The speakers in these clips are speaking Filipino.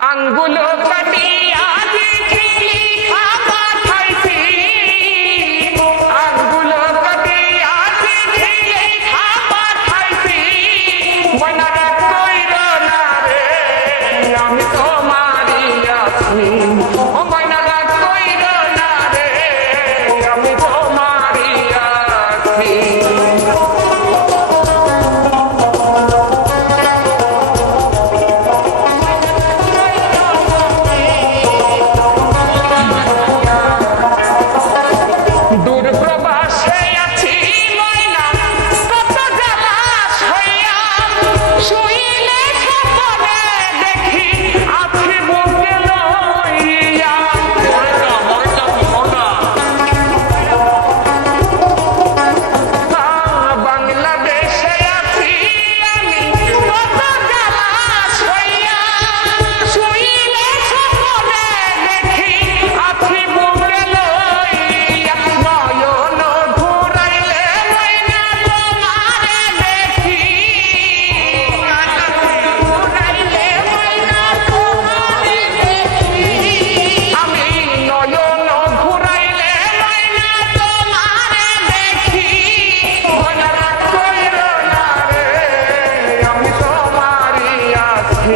Ang gulo pati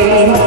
day.